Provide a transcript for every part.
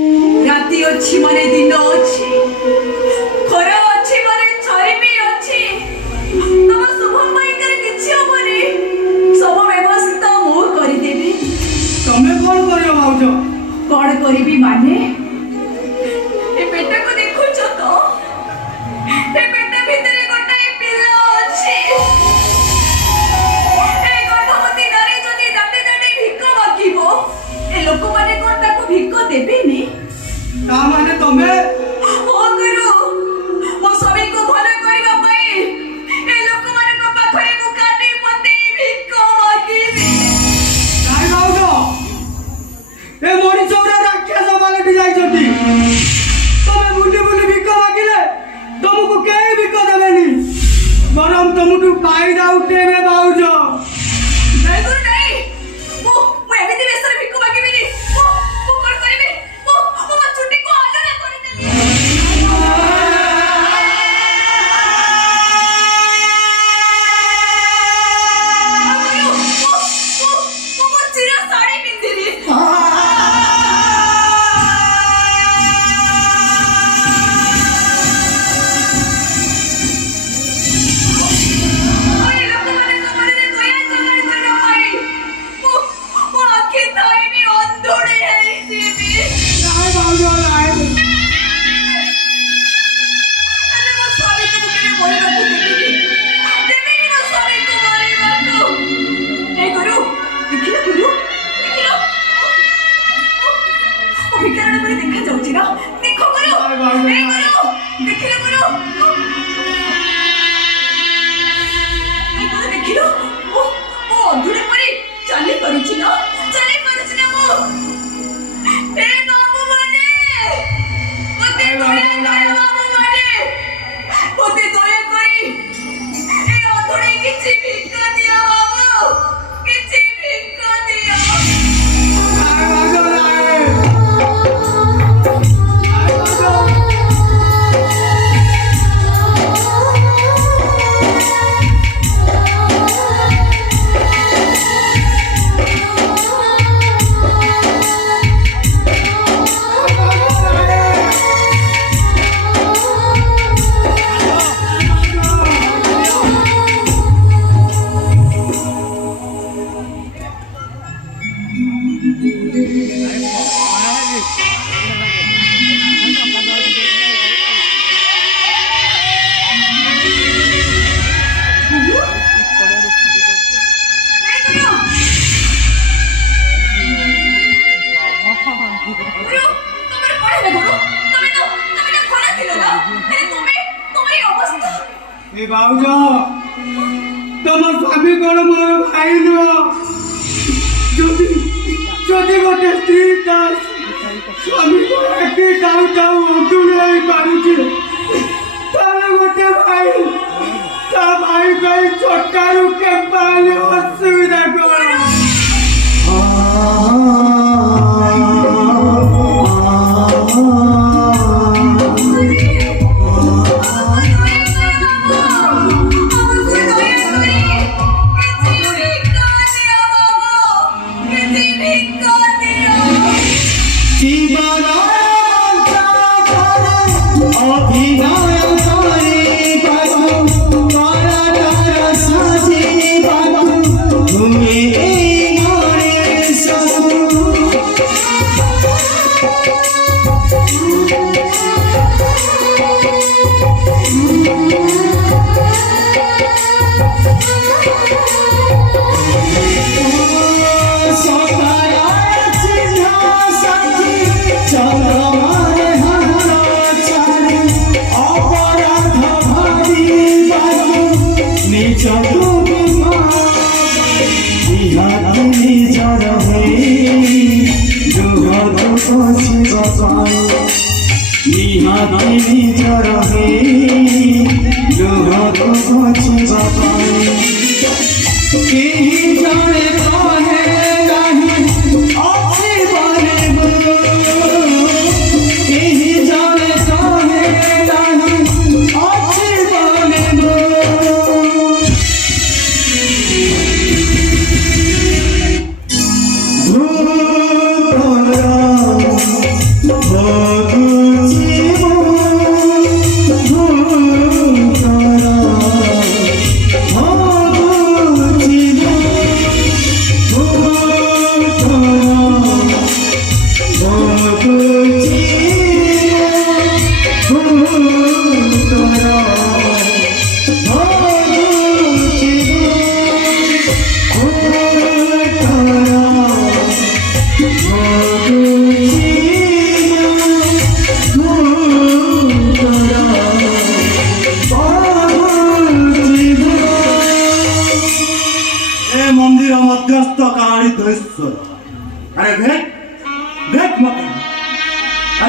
ରାତି ଅଛି ମାନେ ଦିନ ଅଛି, ଖରା ଅଛି ମାନେ ଛାଇ ବି ଅଛି। ତମ ଶୁଭ ପାଇଁକାରେ କିଛି ହବନି, ସବୁ ବ୍ୟବସ୍ଥା ମୁଁ କରିଦେବି। ତମେ କଣ କରିବ ଭାଉଜ? କଣ କରିବି ମାନେ ଏ ପେଟକୁ ଦେଖୁଛ ତ, ଏ ପେଟ ଭିତରେ ଗୋଟାଏ ପିଲା ଅଛି। ଏ ଗର୍ଭବତୀ ନାରୀ ଯଦି ଦାଣ୍ଡେ ଦାଣ୍ଡେ ଭିକ ମାଗିବ, ଏ ଲୋକମାନେ କଣ ତାକୁ ଭିକ ଦେବେନି? ତା ମାନେ ତମେ ମୋ ସ୍ୱାମୀକୁ ଭଲ କରିବା ପାଇଁ ଏ ଲୋକମାନଙ୍କ ପାଖରେ ମୁଁ କାନି ପତେଇ ଭିକ ମାଗିବି। ନାଇଁ ଭାଉଜ, ଏ ମଣିଷ ଗୁରା ରାକ୍ଷସ ପାଲଟି ଯାଇଛନ୍ତି। ତମେ ବୁଲି ବୁଲି ଭିକ ମାଗିଲେ ତମକୁ କେହି ଭିକ ଦେବେନି, ବରଂ ତମଠୁ ଫାଇଦା ଉଠେଇବେ ଭାଉଜ। ନାଇଁ ଗୁରୁ ନାଇଁ, ମୁଁ ଏମିତି ବେଶରେ ଭିକ ମାଗିବିନି। ମୁଁ କଣ କରିବି? ମୁଁ ମୋ ଚୁଟିକୁ ଅଲଗା କରିଦେବି। ମୁଁ ଚିରା ଶାଢ଼ୀ ପିନ୍ଧିବି। ନାଇଁ ଭାଉଜ, ନାଇଁ। ଦେଖାଯାଉଛି ନା? ଦେଖ ଗୁରୁ, ଦେଖିଲ ମୁଁ ଅଧୁରେ ପରି ଚାଲି ପାରୁଛି ନା? ମୁଁ? ଏ ବାବୁ ମାନେ, ମତେ ଦୟାକରି ଏ ଅଧୁରେ କିଛି ଭିକ ଦିଅ ବାବୁ, କିଛି ଭିକ ଦିଅ। ନାଇଁ ଭାଉଜ, ନାଇଁ। ए भाउज, तुम स्वामी कौन मोर भाई नुह। যদি গোটে স্ত্রী তা স্বামী রাখি তাও তাও অধুরে পারুছে, তাহলে গোটে ভাই তা ভাই ভাই ছোটারু কেম্পা হলে অসুবিধা কর।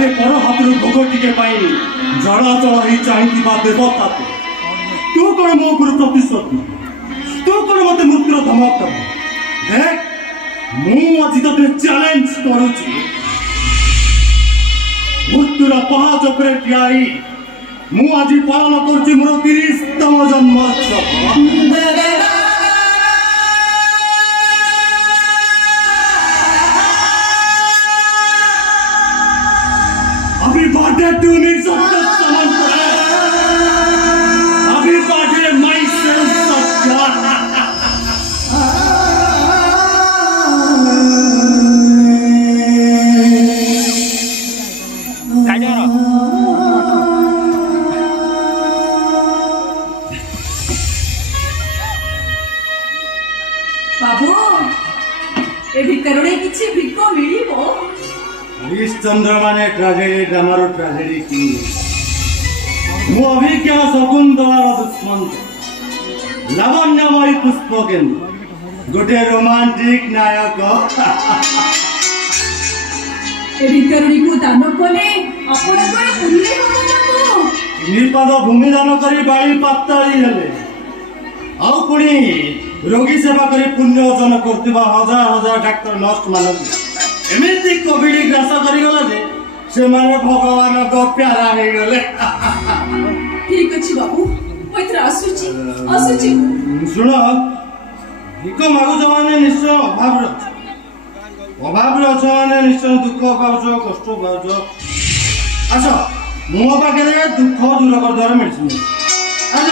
ଆରେ ପର ହାତରୁ ଭୋଗ ଟିକେ ପାଇଁ ଜଳାଚଳ ହେଇ ଚାହିଁଥିବା ଦେବତା ତୁ କଣ ମୋ ଉପରୁ ପ୍ରତିଶୋଧ ତୁ କଣ ମତେ ମୃତ୍ୟୁର ଧମକ ଦବ ଦେଖ ମୁଁ ଆଜି ତତେ ଚ୍ୟାଲେଞ୍ଜ କରୁଛି ମୃତ୍ୟୁର ପାହାଚ ଉପରେ ଠିଆ ହେଇ ମୁଁ ଆଜି ପାଳନ କରୁଛି ମୋର 30ତମ ଜନ୍ମୋତ୍ସବ Happy birthday to me, Satya Samantara. Happy birthday, myself, Satya. ବାବୁ ଏ ଭିତରରେ କିଛି ଭିକ ମିଳିବ हरिश्चंद्र माने ट्रेजेडी ड्रामारो ट्रेजेडी किंग मु अभिज्ञा शकुंतलार दुष्मंत लावण्यमयी पुष्पकेन्दु गोटे रोमांटिक नायक ଏ ଭିତରଣୀକୁ ଦାନ କଲେ ଆପଣଙ୍କର ପୁଣ୍ୟ ହେବ ବାବୁ निपाद भूमिदान करी बाड़ी पाताली हेले आउ पुणी रोगी सेवा करी पुण्य अर्जन करथिबा हजार हजार डाक्टर नर्स मानक एमिति कोविड ग्रास करिगला जे से माने भगवान को प्यारा हे गले ଠିକ ଅଛି ବାବୁ ମୁଁ ଏଥର ଆସୁଛି सुन भिक मागुछ माने निश्चय अभाव अछ माने निश्चय दुख पाउछ कष्ट पाउछ आस मो पाखे दुख दूर कर द्वारा मेडिसिन आस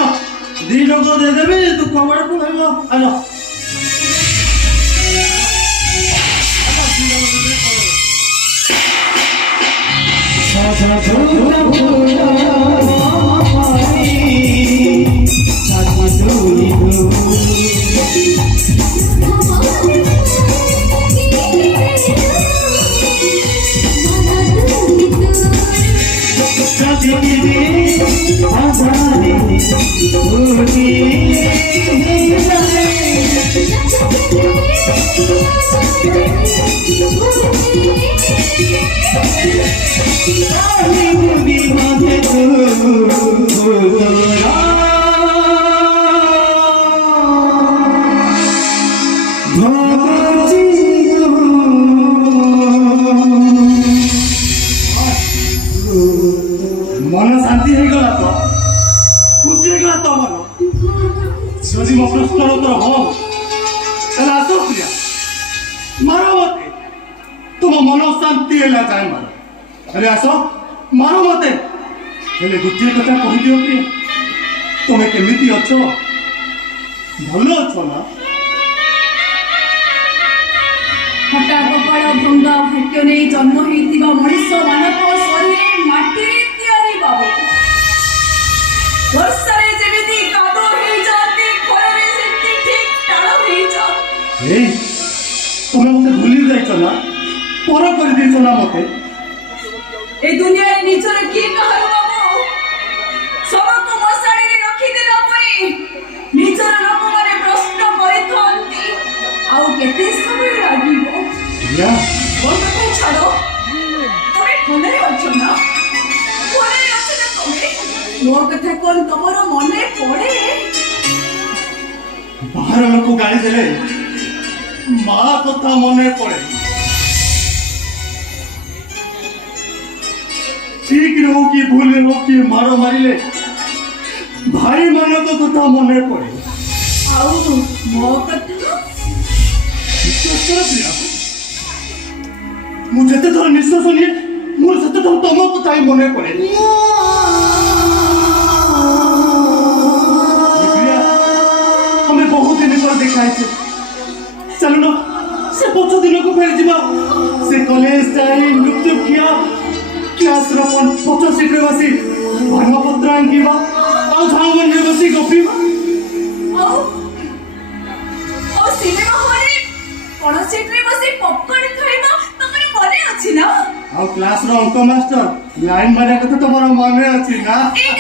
2 डोज दे देबी दुख बड़ पड़िबो आस मन शांति हो गला तो खुशी हो गला तो मन जदि मो प्रश्नर उत्तर हो ताले आसो प्रिया मारो मते तुम मन शांति होला जाय मारो अरे आसो मारो मते हेले गुटे कथा कहि दियो प्रिया तुमे केमिति अछो भलो अछो ना ହଟା କପାଳ ଭଙ୍ଗା ଭାଗ୍ୟ ନେଇ ଜନ୍ମ ହେଇଥିବା ମଣିଷ ମାନଙ୍କ ଶରୀରେ ମାଟିରେ ତିଆରି ବାବୁ ବର୍ଷାରେ ଯେମିତି କାଦ ହେଇଯାନ୍ତି ଖରାରେ ସେମିତି ଠିକ ଟାଣ ହେଇଯାନ୍ତି ए तुमे मते भूली जाइछो ना पर कर दिछो ना मते ଏ ଦୁନିଆରେ ନିଜର କିଏ କାହାର ବାବୁ ସବୁକୁ ମଶାଣିରେ ରଖିଦେଲା ପରେ ନିଜର ଲୋକମାନେ ପ୍ରଶ୍ନ କରିଥାନ୍ତି ଆଉ କେତେ ସମୟ ଲାଗିବ या ମୋ କଥା ଛାଡ଼ ତମେ ଭଲରେ ଅଛ ନା ଭଲରେ ଅଛ ନା ତମେ ମୋ କଥା କଣ ତମର ମନେ ପଡ଼େ बाहर लोक गाड़ी देले माँ कथा मने पड़े ठीक रहो कि भूल रहो कि मारो मारिले भाई मन तो कथा मने पड़े ଆଉ ମୋ କଥା मुझे तो थोड़ा निश्वास लिए मुझे तो थोड़ा तमो कथा ही मने पड़े हमें बहुत दिन पर देखाई छे चलो ना से 5 दिन को फेर जीवा से कॉलेज टाइम नृत्य किया क्लास रमन 50 सीट रे बसी भागपत्र आंकीबा आ झांगन रे बसी गपीबा ଆଉ ସିନେମା ହଲରେ କଣ ସିଟରେ ବସି ପପକର୍ନ ଖାଇବା ତମର ମନେ ଅଛି ନା आ क्लास रो अंक मास्टर लाइन मारे कथा तमरो मने अछि ना एक